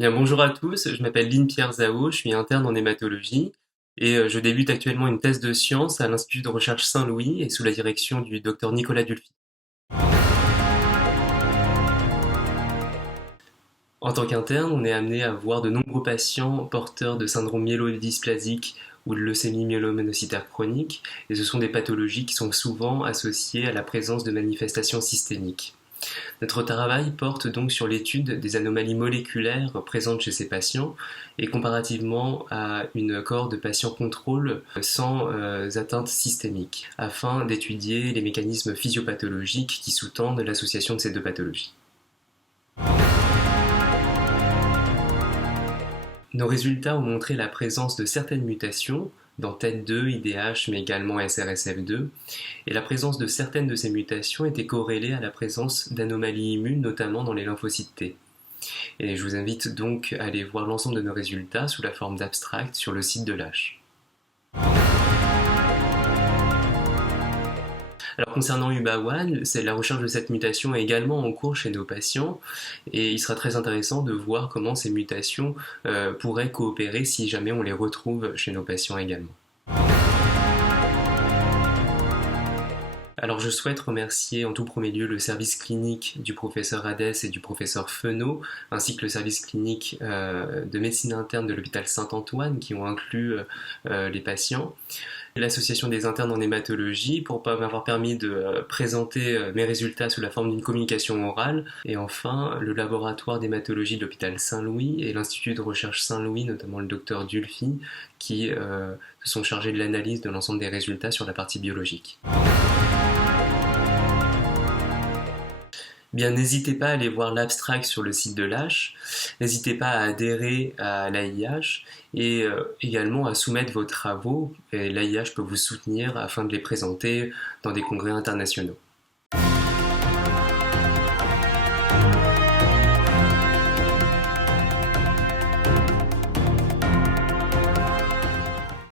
Bien, bonjour à tous, je m'appelle Lynn-Pierre Zao, je suis interne en hématologie et je débute actuellement une thèse de sciences à l'Institut de recherche Saint-Louis et sous la direction du docteur Nicolas Dulphy. En tant qu'interne, on est amené à voir de nombreux patients porteurs de syndrome myélodysplasique ou de leucémie myélomonocytaire chronique, et ce sont des pathologies qui sont souvent associées à la présence de manifestations systémiques. Notre travail porte donc sur l'étude des anomalies moléculaires présentes chez ces patients et comparativement à une cohorte de patients contrôle sans atteinte systémique, afin d'étudier les mécanismes physiopathologiques qui sous-tendent l'association de ces deux pathologies. Nos résultats ont montré la présence de certaines mutations dans TET2, IDH, mais également SRSF2, et la présence de certaines de ces mutations était corrélée à la présence d'anomalies immunes, notamment dans les lymphocytes T. Et je vous invite donc à aller voir l'ensemble de nos résultats sous la forme d'abstract sur le site de l'ASH. Alors concernant UBA1, c'est la recherche de cette mutation est également en cours chez nos patients et il sera très intéressant de voir comment ces mutations pourraient coopérer si jamais on les retrouve chez nos patients également. Alors je souhaite remercier en tout premier lieu le service clinique du professeur Hadès et du professeur Fenot, ainsi que le service clinique de médecine interne de l'hôpital Saint-Antoine qui ont inclus les patients. L'association des internes en hématologie pour m'avoir permis de présenter mes résultats sous la forme d'une communication orale. Et enfin, le laboratoire d'hématologie de l'hôpital Saint-Louis et l'Institut de recherche Saint-Louis, notamment le docteur Dulphy, qui se sont chargés de l'analyse de l'ensemble des résultats sur la partie biologique. Bien, n'hésitez pas à aller voir l'abstract sur le site de l'ASH, n'hésitez pas à adhérer à l'AIH et également à soumettre vos travaux et l'AIH peut vous soutenir afin de les présenter dans des congrès internationaux.